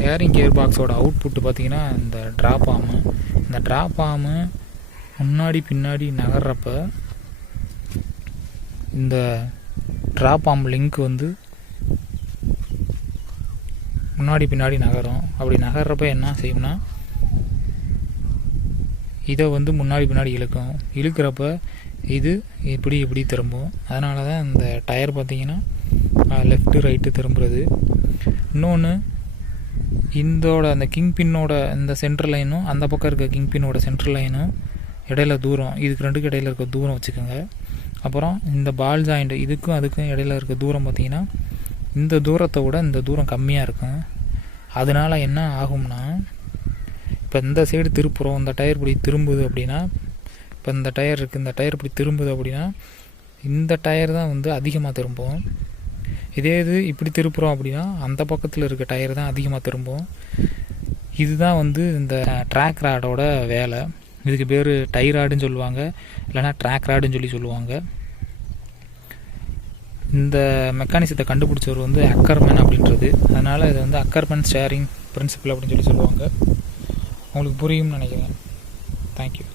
Steering gear பாக்ஸோட output பார்த்தீங்கன்னா இந்த ட்ராப் ஆமு இந்த ட்ராப் ஆமு முன்னாடி பின்னாடி நகர்றப்ப இந்த ட்ராப் ஆம் லிங்க் வந்து முன்னாடி பின்னாடி நகரும். அப்படி நகர்றப்ப என்ன செய்யும்னா இதை வந்து முன்னாடி பின்னாடி இழுக்கும். இழுக்கிறப்ப இது இப்படி இப்படி திரும்பும். அதனால தான் இந்த டயர் பார்த்திங்கன்னா லெஃப்ட்டு ரைட்டு திரும்புறது. இன்னொன்று இந்தோட அந்த கிங் பின்னோட இந்த சென்டர் லைனும் அந்த பக்கம் இருக்க கிங் பின்னோட சென்டர் லைனும் இடையில தூரம் இதுக்கு ரெண்டுக்கு இடையில இருக்க தூரம் வச்சுக்கோங்க. அப்புறம் இந்த பால் ஜாயிண்ட் இதுக்கும் அதுக்கும் இடையில இருக்க தூரம் பார்த்தீங்கன்னா இந்த தூரத்தை விட இந்த தூரம் கம்மியாக இருக்கும். அதனால என்ன ஆகும்னா இப்போ இந்த சைடு திருப்புறோம் இந்த டயர் இப்படி திரும்புது அப்படின்னா இப்போ இந்த டயர் இருக்குது இந்த டயர் இப்படி திரும்புது அப்படின்னா இந்த டயர் தான் வந்து அதிகமாக திரும்பும். இதே இது இப்படி திருப்புறோம் அப்படின்னா அந்த பக்கத்தில் இருக்க டயர் தான் அதிகமாக திரும்பும். இதுதான் வந்து இந்த ட்ராக் ராடோட வேலை. இதுக்கு பேர் டயர் ராடுன்னு சொல்லுவாங்க. இல்லைன்னா ட்ராக் ராடுன்னு சொல்லி சொல்லுவாங்க. இந்த மெக்கானிசத்தை கண்டுபிடிச்சவர் வந்து அக்கர்மேன் அப்படின்றது. அதனால் இதை வந்து அக்கர்மேன் ஷேரிங் பிரின்சிபல் அப்படின்னு சொல்லி சொல்லுவாங்க. உங்களுக்கு புரியும்னு நினைக்கிறேன். தேங்க்யூ